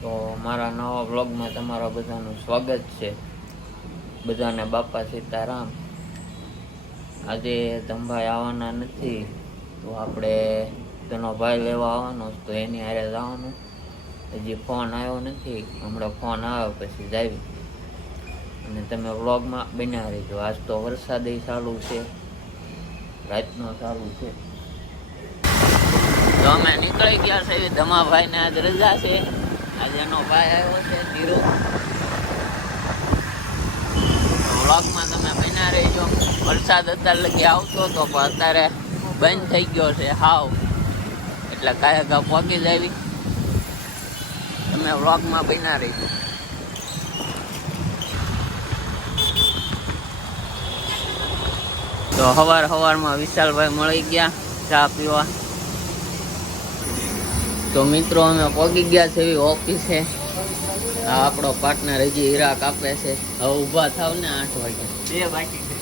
તો મારા નવા બ્લોગમાં તમારા બધાનું સ્વાગત છે. બધાને બાપા સીતારામ. આજે ધમભાઈ આવવાના નથી, તો આપણે તેનો ભાઈ લેવા આવવાનો તો એની હારે જવાનું હજી ફોન આવ્યો નથી, હમણાં ફોન આવ્યો પછી જાવી અને તમે વ્લોગમાં બન્યા રહીજો. આજ તો વરસાદ ચાલુ છે, રાતનો ચાલુ છે. તો અમે નીકળી ગયા છે ધમાભાઈને આજ રજા છે. આજે એનો આવ્યો છે, ધીરો. વ્લોગમાં તમે બન્યા રહીજો. વરસાદ અત્યારે લગી આવતો હતો, પણ અત્યારે બંધ થઈ ગયો છે, હાવ. એટલે કાંઈ ગા પહોંચી જાવી તમે વ્લોગમાં બન્યા રહીજો. તો હવાર હવારમાં વિશાલભાઈ મળી ગયા, ચા પીવા. તો મિત્રો અમે પગી ગયા છે એવી ઓફિસે આ આપણો પાર્ટનર હજી હીરા કાપે છે. હવે ઊભા થાવ ને આઠ વાગે. બે બાકી છે.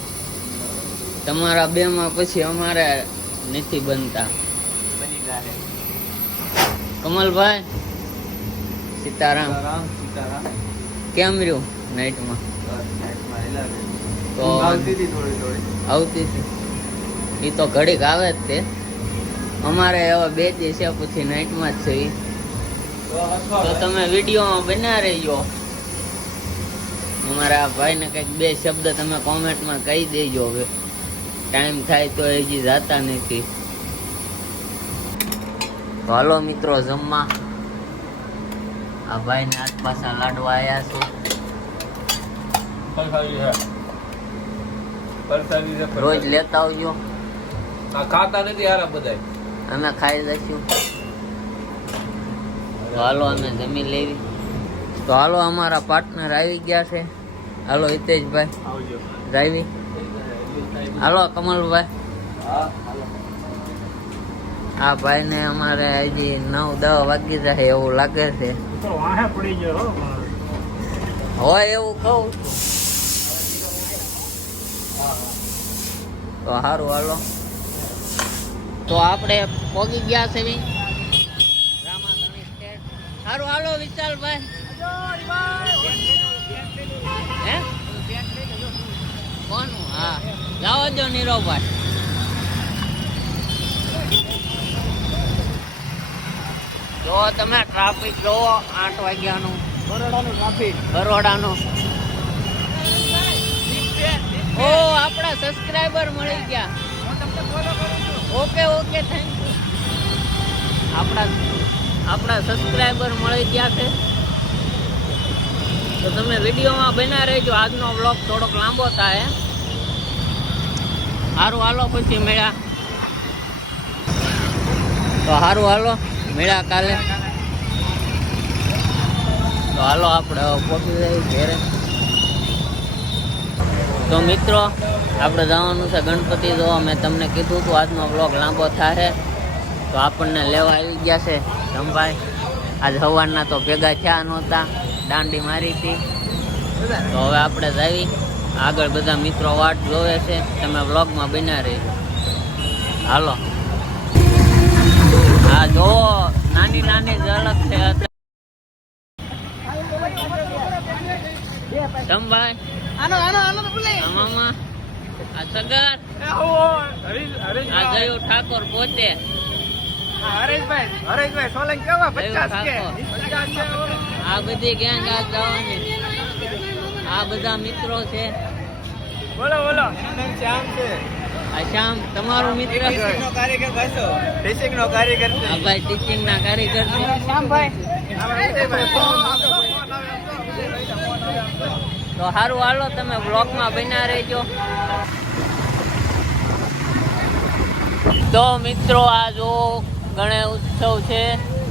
તમારા બે માં પછી અમારે નથી બનતા. કમલભાઈ? સીતારામ. કેમ રહ્યું નાઇટમાં તો આવતી હતી એ તો ઘડીક આવે જ તે. અમારે હવે બે દિવસ છે પછી નાઇટમાં જ છે તો તમે વિડીયોમાં બન્યા રહેજો. અમારા આ ભાઈને કંઈક બે શબ્દ તમે કોમેન્ટમાં કહી દેજો હવે. ટાઈમ થાય તો હજી જાતા નથી. હાલો મિત્રો જમવા. આ ભાઈને આજ પાછા લાડવા આવ્યા છે. રોજ લેતા આવજો. આ ખાતા નથી હારા બધાય. અમે ખાઈ જઈશું તો હાલો અમે જમી લેવી. તો હાલો અમારા પાર્ટનર આવી ગયા છે. હાલો હિતેશભાઈ. ડ્રાઈવી હાલો કમલભાઈ. આ ભાઈને અમારે હજી નવ દસ વાગી જાય એવું લાગે છે. હોય એવું કહું. તો સારું હાલો. તો આપણે પોગી ગયા છે રામા ગણેશ સ્ટેટ સારું હાલો વિશાલભાઈ. હે? કોનું? હા. જાઓ જો નીરવભાઈ. જો તમે ટ્રાફિક જોવો આઠ વાગ્યાનું. બરોડાનું ટ્રાફિક બરોડાનું. ઓ આપણા સબસ્ક્રાઈબર મળી ગયા. ઓકે ઓકે થેન્ક યુ આપણા આપણા સબસ્ક્રાઈબર મળી ગયા છે. તો તમે વિડીયોમાં બના રહેજો. આજનો વ્લોગ થોડોક લાંબો થાય. સારું હાલો, પછી મેળા તો સારું હાલો મેળા કાલે. તો હાલો, આપણે પહોંચી જઈએ ઘેરે. તો મિત્રો આપણે જવાનું છે ગણપતિ જો મેં તમને કીધું હતું આજનો બ્લોગ લાંબો થશે તો આપણને લેવા આવી ગયા છે રમભાઈ આજ સવારના તો ભેગા થયા નહોતા દાંડી મારી હતી. તો હવે આપણે જઈ આગળ બધા મિત્રો વાટ જોવે છે. તમે બ્લોગમાં બન્યા રહીજો. હાલો. હા જો નાની નાની ઝલક છે રમભાઈ આનો આનો આનો તો ભૂલે આમામાં આ સગર જયો ઠાકોર પોતે. હરેશભાઈ હરેશભાઈ સોલંકી કેવા? પચાસ કે? ઠાકોર. પચાસ છે આ બધી ગેંગ આ જવાની? આ બધા મિત્રો છે. બોલો બોલો. શ્યામ છે આ શ્યામ તમારો મિત્ર નો કારીગર પાછો ટીચિંગ નો કારીગર છે. આ ભાઈ ટીચિંગ ના કારીગર છે તો સારું હાલો તમે બ્લોગમાં બન્યા રહેજો. તો મિત્રો આ જો ગણેશ ઉત્સવ છે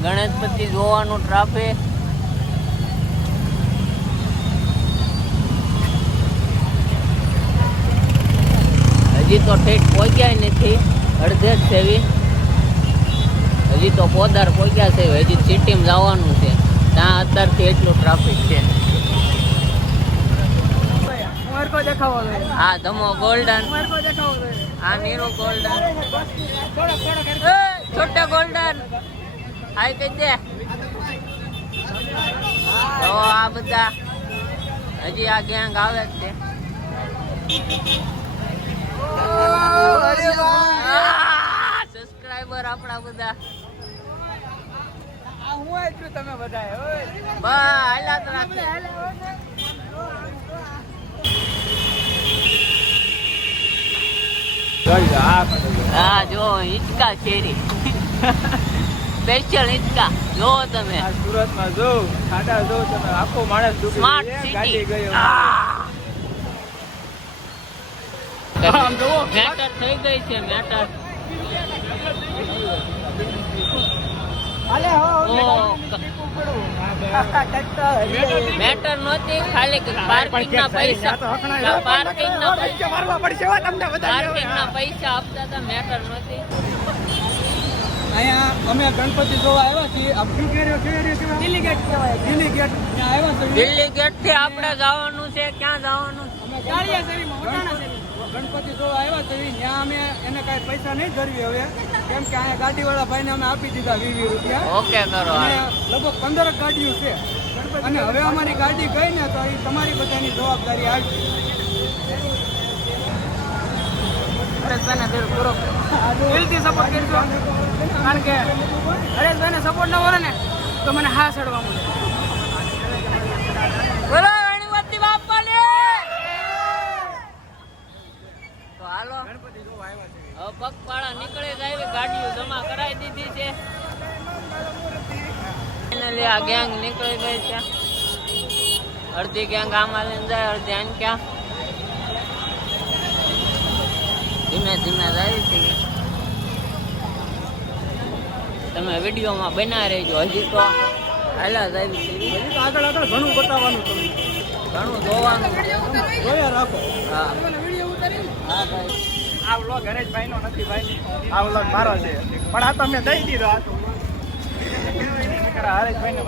ગણેશપતિ જોવાનું ટ્રાફિક. હજી તો ઠેઠ પહોંચ્યા નથી અડધે જ સેવી હજી તો પોદાર પહોંચ્યા છે હજી સિટીમાં જવાનું છે. ત્યાં અત્યારથી એટલું ટ્રાફિક છે. આ ધમો ગોલ્ડન દેખાવો જોઈએ. આ નીરો ગોલ્ડન છોટા ગોલ્ડન આય કહી દે આ બધા હજી આ ગેંગ આવે જ છે. સબસ્ક્રાઇબર આપણા બધા. હું આટલું તમે બધા બસ હાલા રાખે જોઈ લો આ બધું હા જો હિંચકા શેરી. સ્પેશિયલ હિંચકા. જો તમે. આ સુરતમાં જો ખાડા જો તમે આખો માણસ સ્માર્ટ સિટી. મેટર થઈ ગઈ છે મેટર. હાલે હો મેટર નહોતી ખાલી પાર્કિંગના પૈસા. પાર્કિંગના પૈસા. મારવા પડશે તમને પાર્કિંગ પૈસા આપતા હતા મેટર નહોતી. અહીંયા અમે ગણપતિ જોવા આવ્યા છીએ. દિલ્હી ગેટ કહેવાય. દિલ્હી ગેટ. આવ્યા છીએ દિલ્હી ગેટથી આપણે જવાનું છે ક્યાં જવાનું અમે ગણપતિ જોવા આવ્યા છીએ ત્યાં અમે એને કાંઈ પૈસા નહીં ધરવી હવે. કેમ કે અહીંયા ગાડીવાળા ભાઈને અમે આપી દીધા વીસ રૂપિયા. ઓકે કરો લગભગ પંદર ગાડીઓ છે. અને હવે અમારી ગાડી ગઈ ને તો એ તમારી બધાની જવાબદારી આવી. સપોર્ટ કરજો. કારણ કે હરેશભાઈને સપોર્ટ ન મળે ને તો મને હા ચડવા મળે બોલો ગણપતિ બાપાને તો હાલો ગણપતિ જોવા આવ્યા છે હવે પગપાળા નીકળે જાય ગાડીઓ જમા કરાવી દીધી છે. ફાઇનલી આ ગેંગ નીકળી ગઈ છે. અડધી ગેંગ આમાં લઈને જાય અડધી આને ક્યાં? ધીમે ધીમે જાય છે. તમે વિડીયોમાં બના રહેજો હજી તો હાલા જાય છે. તો આગળ આગળ ઘણું બતાવવાનું તમને ઘણું જોવાનું જોયા રાખો. હા. હા ભાઈ. આ વ્લોગ હરેશભાઈ નો નથી ભાઈ. આ વ્લોગ મારો છે. પણ આ તમે દઈ દીધો આ હરેશભાઈ ને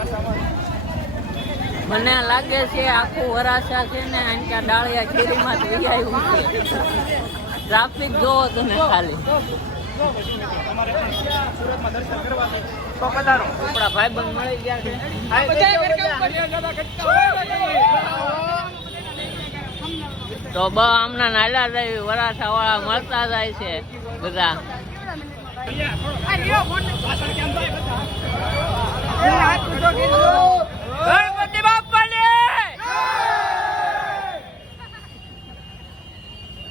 મને લાગે છે આખું વરાસા છે ને કે ડાળિયા ખેરીમાં થઈ આવ્યું ટ્રાફિક જોવો તમે ખાલી. તમારે સુરતમાં દર્શન કરવા છે તો પધારો. આપણા ભાઈબંધ મળી ગયા છે. તો બ આમના નાલા જાય વરાછા વાળા મળતા જાય છે બધા. ગણપતિ બાપાને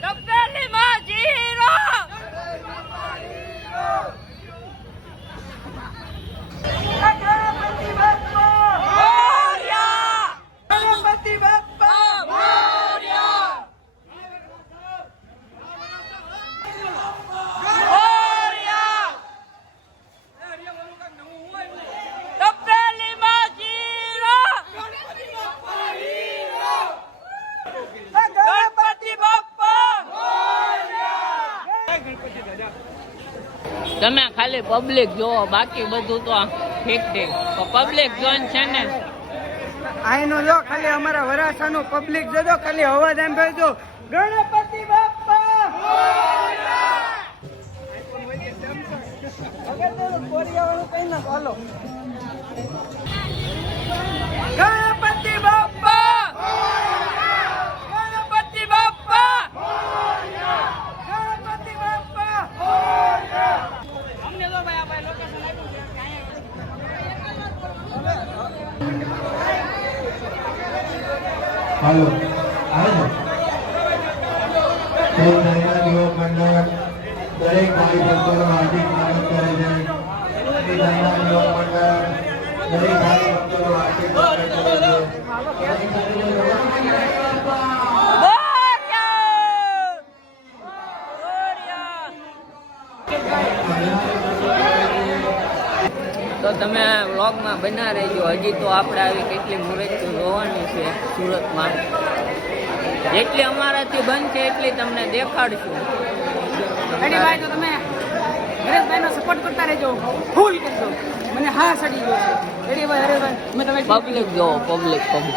તપેલી માં જીરો ગણપતિ બાપ્પા તપેલી માં જીરો ગણપતિ બાપા ગણપતિ દાદા તમે ખાલી પબ્લિક જોવો, બાકી બધું તો ઠીક ઠીક પબ્લિક જોન છે ને. આઈનો જો, ખાલી અમારા વરાસાનું પબ્લિક જોજો, ખાલી અવાજ એમ ભાઈ ગણપતિ બાપ્પા! ગણપતિ બાપ્પા ગણપતિ બાપ્પા ગણપતિ બાપ્પા અમને તો ભાઈ આપણે લોકેશન આપ્યું છે હાલો હાલો. તો દરેક યુવક મંડળ, દરેક ભાઈ ભક્તોનો હાર્દિક સ્વાગત કરે છે. શ્રી દરેક મંડળ, દરેક ભાઈ ભક્તોનો હાર્દિક સ્વાગત કરે છે. તો તમે વ્લોગમાં બના રહેજો. હજી તો આપણે આવી કેટલી મૂર્તિઓ જોવાની છે સુરતમાં. જેટલી અમારાથી બનશે એટલી તમને દેખાડશું. ભાઈ તો તમે હરેશભાઈનો સપોર્ટ કરતા રહેજો. ફૂલ કરજો. મને હા સડી ગયો છે. રેડી મેં તમે પબ્લિક જોવો પબ્લિક પબ્લિક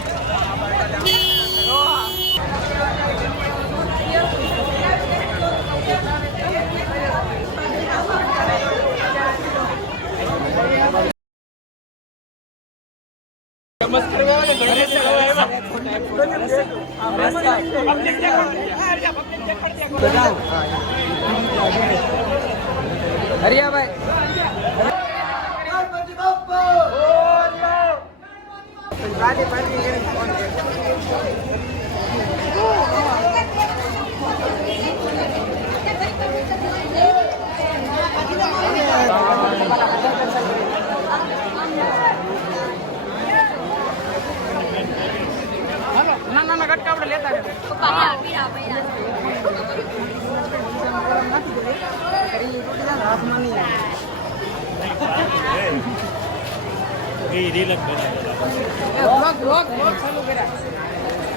કટકા આપણે લેતા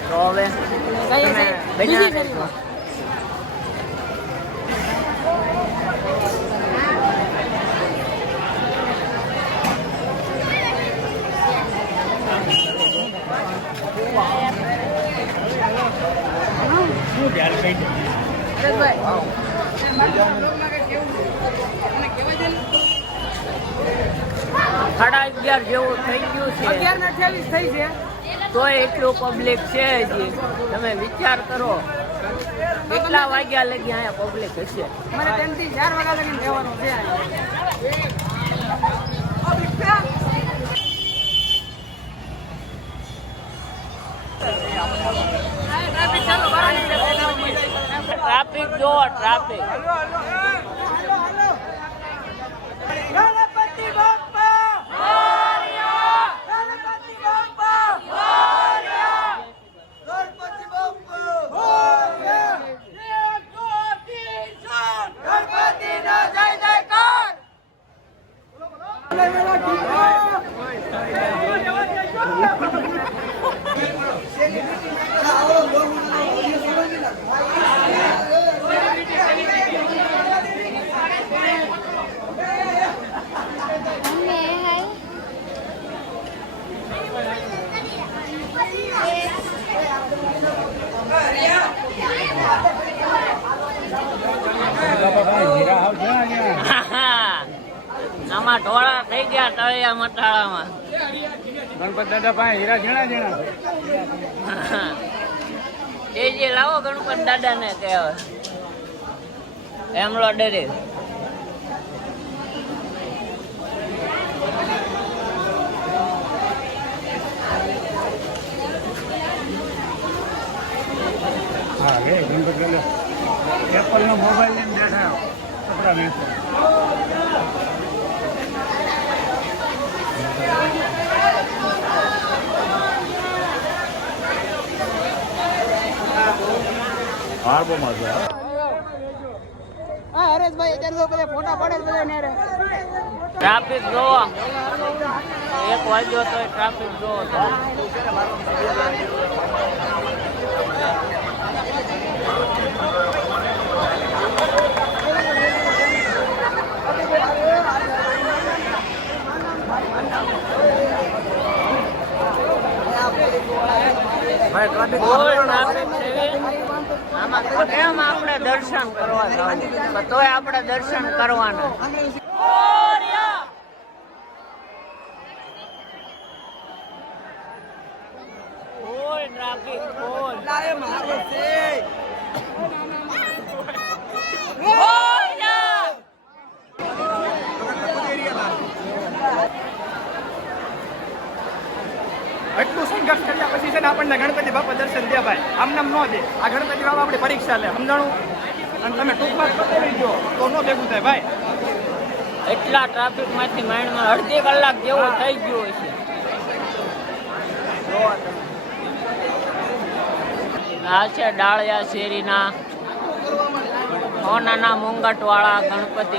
તો હવે કઈ ધ્યાન કઈ સાડા અગિયાર જેવું થઈ ગયું છે. અગિયાર ને અઠ્યાવીસ થઈ છે. તો એટલું પબ્લિક છે હજી તમે વિચાર કરો. કેટલા વાગ્યા લગી અહીંયા પબ્લિક હશે? ચાર વાગ્યા છે અહીંયા. ટ્રાફિક જો ટ્રાફિક ગણપતિ બાપ્પા ગણપતિ બાપ્પા ગણપતિ બાપ્પા ગણપતિ નો જય જયકાર આમાં ઢોળા થઈ ગયા તળિયા મટાળામાં ગણપત દાદા પાસે હીરા ઝીણા ઝીણા એ જે લાવો ગણપત દાદા ને કહેવાય એમલો ડરે. હા રે ગણપત દાદા. મોબાઈલ લઈને બેઠા કપડા હાર્બોમાં છે હા. હરેશભાઈ અત્યારે પડે ટ્રાફિક જોવો. એક ટ્રાફિક આમાં તો કેમ આપણે દર્શન કરવા જવું તોય આપણે દર્શન કરવાના. ફૂલ ટ્રાફિક ફૂલ એટલું સંઘર્ષ કર્યા પછી છે ને આપણને ગણપતિ બાપા દર્શન દે ભાઈ. આમ નામ ન દે. આ ગણપતિ બાપા આપણી પરીક્ષા લે સમજાણું? અને તમે ટૂંકમાં બતાવી દો તો ન ભેગું થાય ભાઈ. એટલા ટ્રાફિકમાંથી માઇન્ડમાં અડધી કલાક જેવો થઈ ગયું છે આ છે ડાળિયા શેરીના સોનાના મુંગટ વાળા ગણપતિ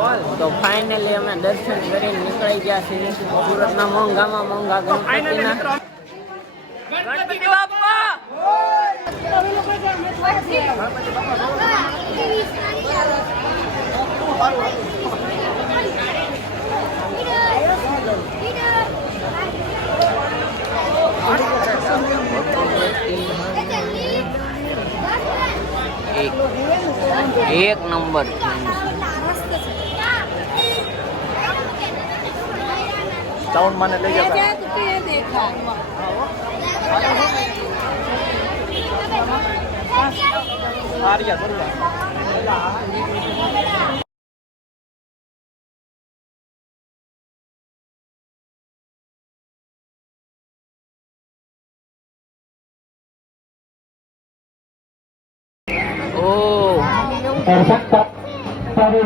તો ફાઇનલી અમે દર્શન કરીને નીકળી ગયા છીએ. સુરતના મોંઘામાં મોંઘા ગણપતિના. ગણપતિ એક નંબર. સાઉન્ડ મને લઈ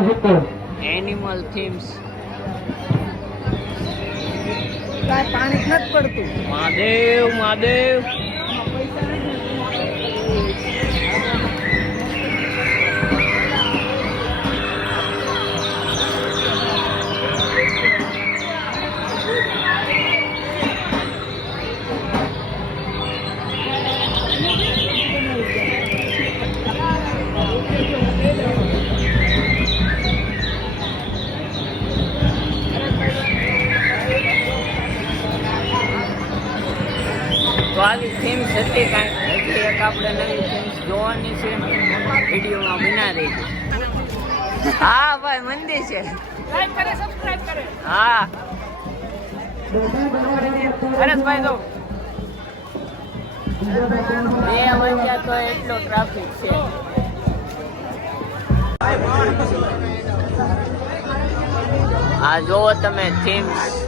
જીતો. એનિમલ થીમ્સ પાણી જ નથી પડતું. મહાદેવ મહાદેવ. હતી કાંઈ હજી એક આપણે નવી થીમ્સ જોવાની છે વિડીયોમાં બના રહી હા ભાઈ મંદિર છે લાઈક કરે સબસ્ક્રાઇબ કરે હા હરેશભાઈ તો બે તો એટલો ટ્રાફિક છે આ જો તમે થીમ્સ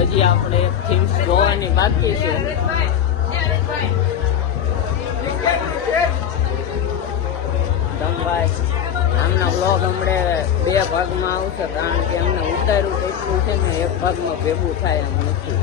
હજી આપણે થીમ્સ જોવાની બાકી છે. આમના બ્લોગ હમણે બે ભાગમાં આવશે કારણ કે અમને ઉતાર્યું એટલું છે ને એક ભાગમાં ભેગું થાય એમ નથી.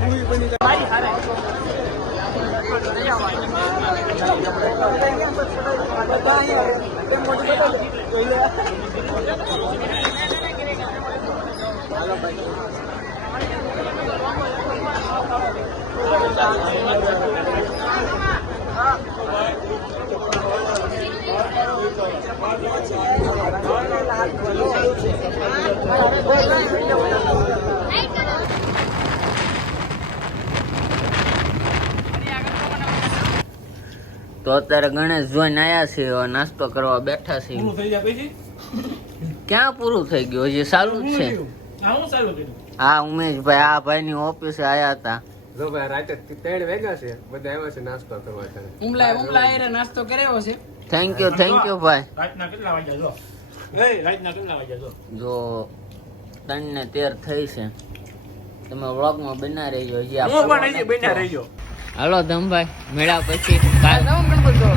તો અત્યારે ગણેશ જોઈને આયા છે નાસ્તો કરવા બેઠા છે. ક્યાં પૂરું થઈ ગયું? હજી સારું જ છે. હા ઉમેશ ભાઈ ઉમેશભાઈ આ ભાઈની ઓફિસે આયા હતા. જો ભાઈ રાતે ત્રણ વાગ્યા છે બધા આવ્યા છે નાસ્તો કરવા છે. ઉમલા ઉમલા એરે નાસ્તો કર્યો છે. થેન્ક યુ થેન્ક યુ ભાઈ. રાતના કેટલા વાગ્યા જો એ રાતના કેટલા વાગ્યા જો જો ત્રણ ને તેર થઈ છે. તમે વ્લોગમાં બના રહેજો હજી હું પણ હજી બેઠા રહી ગયો હાલો ધમભાઈ મેળા પછી કાલ. જો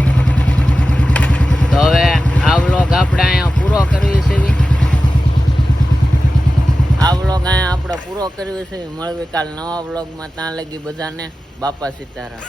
તો હવે આ વ્લોગ આપણે અહીંયા પૂરો કરવી છે આ વ્લોગ અહીંયા આપણે પૂરો કર્યો છે. મળવી કાલ નવા વ્લોગમાં. ત્યાં લગી બધાને બાપા સીતારામ.